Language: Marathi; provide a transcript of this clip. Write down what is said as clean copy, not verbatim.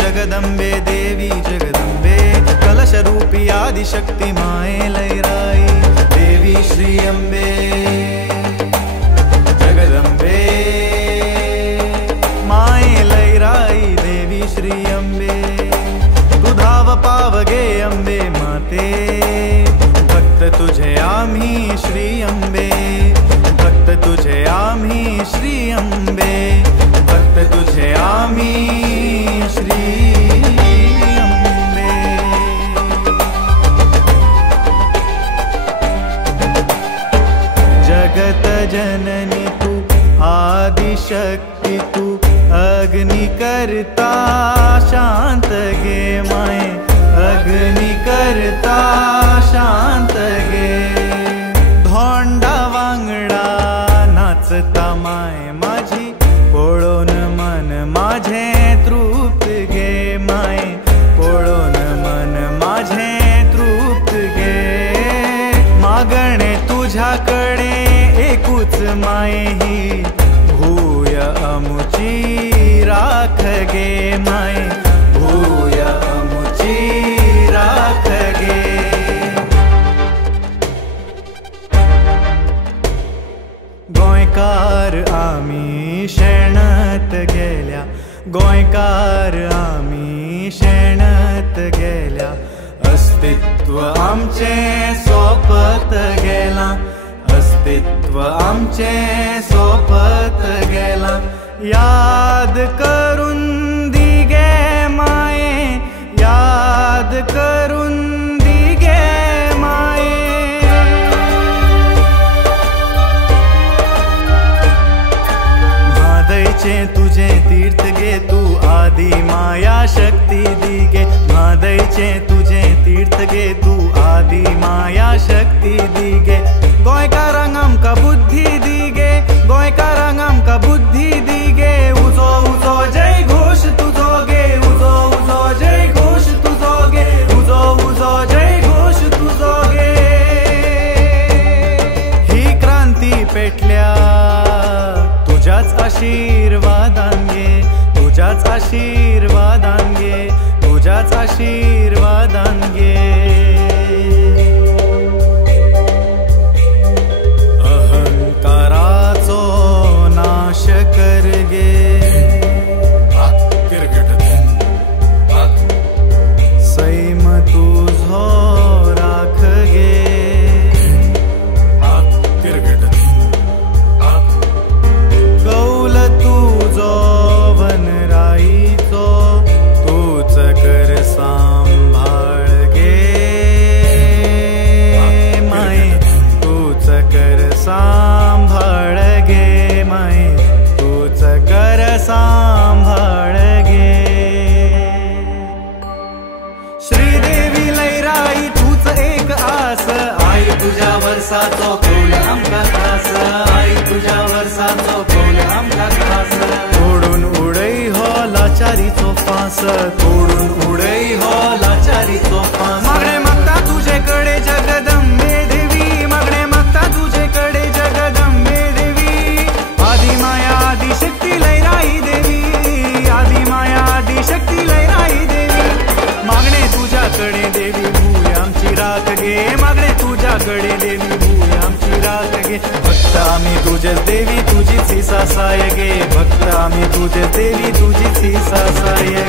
जगदंबे देवी जगदंबे कलशरूपी आदिशक्ति माए लैराई देवी श्री अंबे जगदंबे माए लैराई देवी श्री अंबे तू धाव पावगे अंबे माते भक्त तुझे आम्ही श्री अंबे भक्त तुझे आम्ही श्री अंबे भक्त तुझे आम्ही श्री अंबे जगत जननी तू आदिशक्ति तू अग्नि करता शांत गे माए अग्नि करता शांत गे धोंडा वांगडा नाचता माय माझी पळून मन माझे तृप्त गे माय पळून मन माझे तृप्त गे मागणे तुझ्याकडे एकूच माय ही भूय अमुची राख गे माय भूय अमुची राख गे गोंयकार आम्ही शेणत गेल्या गोंयकार आम्ही शेणत गेल्या अस्तित्व आमचे सोपत गेला अस्तित्व आमचे सोपत गेला याद करून दिगे माये याद करून दिगे माये मादईचे तुझे तीर्थ गे तू आदि माया शक्ति दिगे मादईचे तुझे तीर्थ गे तू आदि माया शक्ति दिगे गोंयकारांक आमकां बुद्धी दिगे गोंयकारांक आमकां बुद्धी दिगे उजो उजो जय घोष तुजो गे उजो उजो जय घोष तुजो गे उजो उजो जय घोष तुजो गे ही क्रांती पेटल्या तुझ्याच आशीर्वादांगे तुझ्याच आशीर्वादांगे तुझ्याच आशीर्वादांगे अहंकाराचो नाश कर गे सैम तुझो राख गे कौल तुझो वनराईचो तूच कर सांभाळ गे माय तूच कर सांभाळ गे माय तूच कर सांभाळ गे श्रीदेवी लैराई तूच एक आस आई तुझ्या वर्साचो कौल आमकां खास आई तुझ्या वर्साचो कौल आमकां खास तोडून उडय हो लाचारीचो फास तोडून उडय हो लाचारीचो फास मागणे मागता तुझे कडे जगदंबे देवी मागणे मागता तुझे कडे जगदंबे देवी आदि माया आदि शक्ति लैराई देवी आदि माया आदि शक्ति लैराई देवी मागणे तुझ्याकडे देवी भूय आमची राख गे मागणे तुझ्याकडे देवी भूय आमची राख गे भक्त आम्ही तुझेच देवी तुझीच ही सासाय गे भक्त आम्ही तुझेच देवी तुझीच ही सासाय